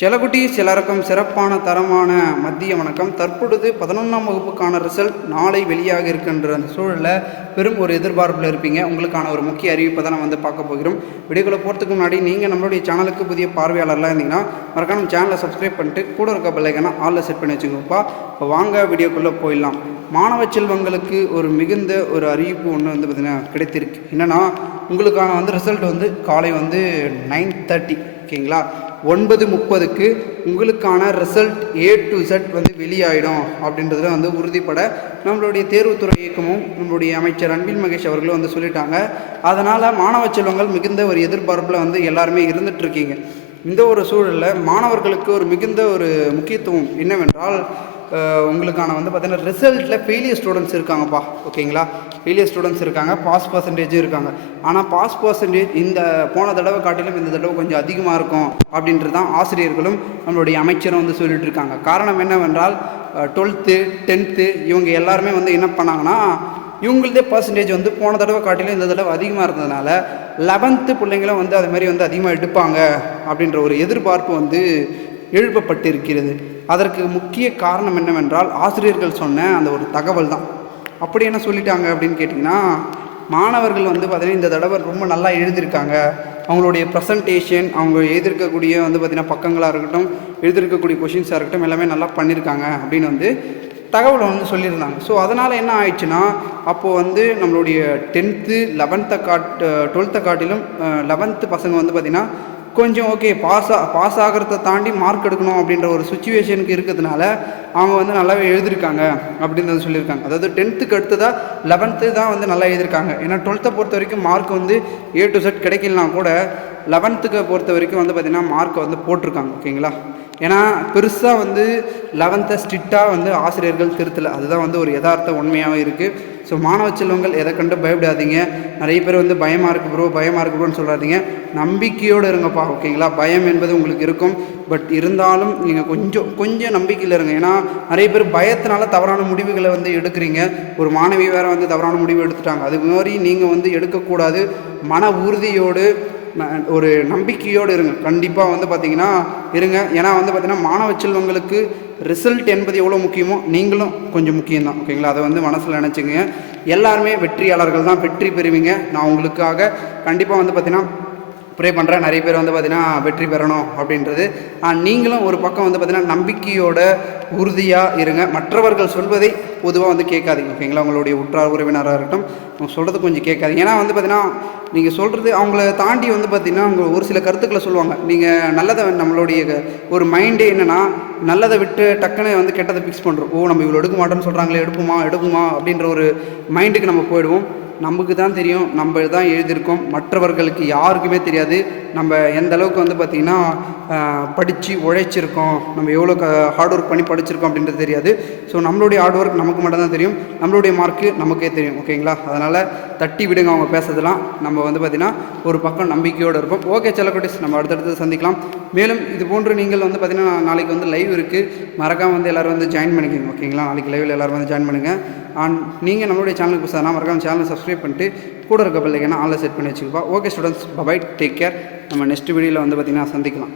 செல்லக்குட்டீஸ் எல்லாருக்கும் சிறப்பான தரமான மதிய வணக்கம். தற்பொழுது 11ஆம் வகுப்புக்கான ரிசல்ட் நாளை வெளியாக இருக்கின்ற அந்த சூழலில் பெரும் ஒரு எதிர்பார்ப்பில் இருப்பீங்க. உங்களுக்கான ஒரு முக்கிய அறிவிப்பை தான் நம்ம பார்க்க போகிறோம். வீடியோக்குள்ளே போகிறதுக்கு முன்னாடி நீங்கள் நம்மளுடைய சேனலுக்கு புதிய பார்வையாளர்லாம் இருந்தீங்கன்னா மறக்காம சேனலை சப்ஸ்கிரைப் பண்ணிட்டு கூட இருக்க பெல்லைக்கான ஆளில் செட் பண்ணி வச்சுக்கோப்பா. இப்போ வாங்க வீடியோக்குள்ளே போயிடலாம். மாணவ செல்வங்களுக்கு ஒரு மிகுந்த ஒரு அறிவிப்பு ஒன்று பார்த்திங்கன்னா கிடைத்திருக்கு. என்னென்னா உங்களுக்கான ரிசல்ட் காலை 9:30 ஓகேங்களா, 9:30க்கு உங்களுக்கான ரிசல்ட் A to Z வெளியாயிடும் அப்படின்றதுல உறுதிப்பட நம்மளுடைய தேர்வுத்துறை இயக்கமும் நம்மளுடைய அமைச்சர் அன்பில் மகேஷ் அவர்களும் சொல்லிட்டாங்க. அதனால் மாணவ செல்வங்கள் மிகுந்த ஒரு எதிர்பார்ப்பில் எல்லாருமே இருந்துகிட்ருக்கீங்க. இந்த ஒரு சூழலில் மாணவர்களுக்கு ஒரு மிகுந்த ஒரு முக்கியத்துவம் என்னவென்றால் உங்களுக்கான பார்த்தீங்கன்னா ரிசல்ட்டில் ஃபெயிலியர் ஸ்டூடெண்ட்ஸ் இருக்காங்கப்பா. ஓகேங்களா, ஃபெயிலியர் ஸ்டூடெண்ட்ஸ் இருக்காங்க, பாஸ் பர்சன்டேஜும் இருக்காங்க. ஆனால் பாஸ் பர்சன்டேஜ் இந்த போன தடவை காட்டிலும் இந்த தடவை கொஞ்சம் அதிகமாக இருக்கும் அப்படின்றது தான் ஆசிரியர்களும் நம்மளுடைய அமைச்சரும் சொல்லிட்டு இருக்காங்க. காரணம் என்னவென்றால் 12th 10th இவங்க எல்லாருமே என்ன பண்ணாங்கன்னா இவங்களதே பர்சன்டேஜ் போன தடவை காட்டிலும் இந்த தடவை அதிகமாக இருந்ததுனால 11th பிள்ளைங்களும் அது மாதிரி அதிகமாக எடுப்பாங்க அப்படின்ற ஒரு எதிர்பார்ப்பு எழுப்பப்பட்டிருக்கிறது. அதற்கு முக்கிய காரணம் என்னவென்றால் ஆசிரியர்கள் சொன்ன அந்த ஒரு தகவல் தான். அப்படி என்ன சொல்லிட்டாங்க அப்படின்னு கேட்டிங்கன்னா, மாணவர்கள் பார்த்திங்கன்னா இந்த தடவை ரொம்ப நல்லா எழுதியிருக்காங்க. அவங்களுடைய ப்ரெசன்டேஷன், அவங்க எழுதியிருக்கக்கூடிய பார்த்திங்கன்னா பக்கங்களாக இருக்கட்டும், எழுதியிருக்கக்கூடிய கொஷின்ஸாக இருக்கட்டும், எல்லாமே நல்லா பண்ணியிருக்காங்க அப்படின்னு தகவல் சொல்லியிருந்தாங்க. ஸோ அதனால் என்ன ஆயிடுச்சுன்னா, அப்போது நம்மளுடைய 10th 11th 12th காட்டிலும் 11th பசங்க பார்த்திங்கன்னா கொஞ்சம் ஓகே பாஸ் ஆகிறத தாண்டி மார்க் எடுக்கணும் அப்படின்ற ஒரு சுச்சுவேஷனுக்கு இருக்கிறதுனால அவங்க நல்லாவே எழுதியிருக்காங்க அப்படின்றத சொல்லியிருக்காங்க. அதாவது 10th அடுத்ததாக 11th தான் நல்லா எழுதியிருக்காங்க. ஏன்னா 12th பொறுத்த வரைக்கும் மார்க் A to Z கிடைக்கலாம் கூட 11th பொறுத்த வரைக்கும் பார்த்திங்கன்னா மார்க் போட்டிருக்காங்க. ஓகேங்களா, ஏன்னா பெருசாக 11th ஸ்ட்ரிக்டாக ஆசிரியர்கள் திருத்தலை. அதுதான் ஒரு யதார்த்த உண்மையாகவே இருக்குது. ஸோ மாணவ செல்வங்கள் எதை கண்டு பயப்படாதீங்க. நிறைய பேர் பயமாக இருக்குது ப்ரோன்னு சொல்கிறாதீங்க. நம்பிக்கையோடு இருங்கப்பா. ஓகேங்களா, பயம் என்பது உங்களுக்கு இருக்கும். பட் இருந்தாலும் நீங்கள் கொஞ்சம் நம்பிக்கையில் இருங்க. ஏன்னா நிறைய பேர் பயத்தினால தவறான முடிவுகளை எடுக்கிறீங்க. ஒரு மாணவி வேறு தவறான முடிவு எடுத்துட்டாங்க. அது மாதிரி நீங்கள் எடுக்கக்கூடாது. மன உறுதியோடு ஒரு நம்பிக்கையோடு இருங்க. கண்டிப்பாக பார்த்தீங்கன்னா இருங்க. ஏன்னா பார்த்தீங்கன்னா மாணவ செல்வங்களுக்கு ரிசல்ட் என்பது எவ்வளோ முக்கியமோ நீங்களும் கொஞ்சம் முக்கியம்தான். ஓகேங்களா, அதை மனசில் நினச்சிங்க. எல்லாருமே வெற்றியாளர்கள் தான், வெற்றி பெறுவீங்க. நான் உங்களுக்காக கண்டிப்பாக பார்த்தீங்கன்னா ப்ரே பண்ணுறேன். நிறைய பேர் பார்த்தீங்கன்னா வெற்றி பெறணும் அப்படின்றது. நீங்களும் ஒரு பக்கம் பார்த்தீங்கன்னா நம்பிக்கையோட உறுதியாக இருங்க. மற்றவர்கள் சொல்வதை பொதுவாக கேட்காதீங்க. ஓகேங்களா, உங்களுடைய உற்றார் உறவினராக இருக்கட்டும், அவங்க சொல்கிறது கொஞ்சம் கேட்காதீங்க. ஏன்னா பார்த்தீங்கன்னா நீங்கள் சொல்கிறது அவங்கள தாண்டி பார்த்திங்கன்னா அவங்க ஒரு சில கருத்துக்களை சொல்லுவாங்க. நீங்கள் நல்லதை, நம்மளுடைய ஒரு மைண்டே என்னென்னா நல்லதை விட்டு டக்குன்னு கெட்டதை ஃபிக்ஸ் பண்ணுறோம். நம்ம இவ்வளோ எடுக்க மாட்டோம்னு சொல்கிறாங்களே, எடுக்குமா அப்படின்ற ஒரு மைண்டுக்கு நம்ம போயிடுவோம். நமக்கு தான் தெரியும், நம்ம தான் எழுதியிருக்கோம். மற்றவர்களுக்கு யாருக்குமே தெரியாது நம்ம எந்த அளவுக்கு பார்த்திங்கன்னா படித்து உழைச்சிருக்கோம், நம்ம எவ்வளோ ஹார்ட் ஒர்க் பண்ணி படிச்சிருக்கோம் அப்படின்றது தெரியாது. ஸோ நம்மளுடைய ஹார்ட் ஒர்க் நமக்கு மட்டும் தான் தெரியும், நம்மளுடைய மார்க்கு நமக்கே தெரியும். ஓகேங்களா, அதனால் தட்டி விடுங்க அவங்க பேசுறதெல்லாம். நம்ம பார்த்திங்கன்னா ஒரு பக்கம் நம்பிக்கையோடு இருப்போம். ஓகே செல்லக்குட்டீஸ், நம்ம அடுத்தடுத்து சந்திக்கலாம். மேலும் இது போன்று நீங்கள் பார்த்திங்கன்னா நாளைக்கு லைவ் இருக்குது. மறக்காமல் எல்லோரும் ஜாயின் பண்ணிக்கோங்க. ஓகேங்களா, நாளைக்கு லைவில் எல்லோரும் ஜாயின் பண்ணுங்கள். நீங்கள் நம்மளுடைய சேனலுக்கு புதுசாக மறக்காமல் சேனலை சப்ஸ்கிரைப் பண்ணிட்டு கூட இருக்க பிள்ளைங்கன்னா ஆளில் செட் பண்ணி வச்சுக்கப்பா. Okay students, bye, take care. நம்ம நெக்ஸ்ட் வீடியோவில் பார்த்திங்கன்னா சந்திக்கலாம்.